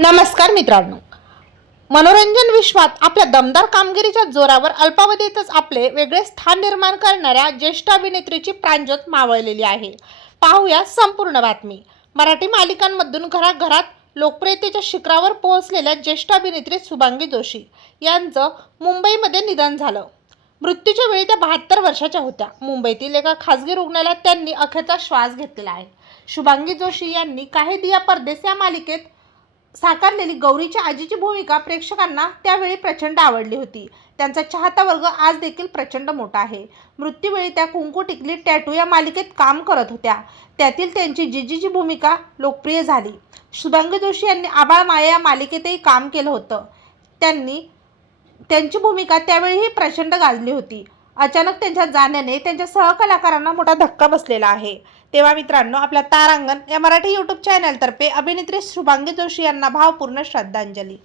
नमस्कार मित्रांनो, मनोरंजन विश्वात आपल्या दमदार कामगिरीच्या जोरावर अल्पावधीतच आपले वेगळे स्थान निर्माण करणाऱ्या ज्येष्ठ अभिनेत्रीची प्राणज्योत मावळलेली आहे. पाहूया संपूर्ण बातमी. मराठी मालिकांमधून घराघरात लोकप्रियतेच्या शिखरावर पोहोचलेल्या ज्येष्ठ अभिनेत्री शुभांगी जोशी यांचं मुंबईमध्ये निधन झालं. मृत्यूच्या वेळी त्या 72 वर्षाच्या होत्या. मुंबईतील एका खासगी रुग्णालयात त्यांनी अखेरचा श्वास घेतलेला आहे. शुभांगी जोशी यांनी काही दिया परदेस या मालिकेत साकारलेली गौरीच्या आजीची भूमिका प्रेक्षकांना त्यावेळी प्रचंड आवडली होती. त्यांचा चाहता वर्ग आज देखील प्रचंड मोठा आहे. मृत्यूवेळी त्या कुंकू टिकली टॅटू या मालिकेत काम करत होत्या. त्यातील त्यांची जीजीची भूमिका लोकप्रिय झाली. शुभांगी जोशी यांनी आबाळ माया या मालिकेतही काम केलं होतं. त्यांची भूमिका त्यावेळीही प्रचंड गाजली होती. अचानक त्यांच्या जाण्याने त्यांच्या सहकलाकारांना मोठा धक्का बसलेला आहे. तेव्हा मित्रांनो, आपल्या तारांगण या मराठी यूट्यूब चॅनलतर्फे अभिनेत्री शुभांगी जोशी यांना भावपूर्ण श्रद्धांजली.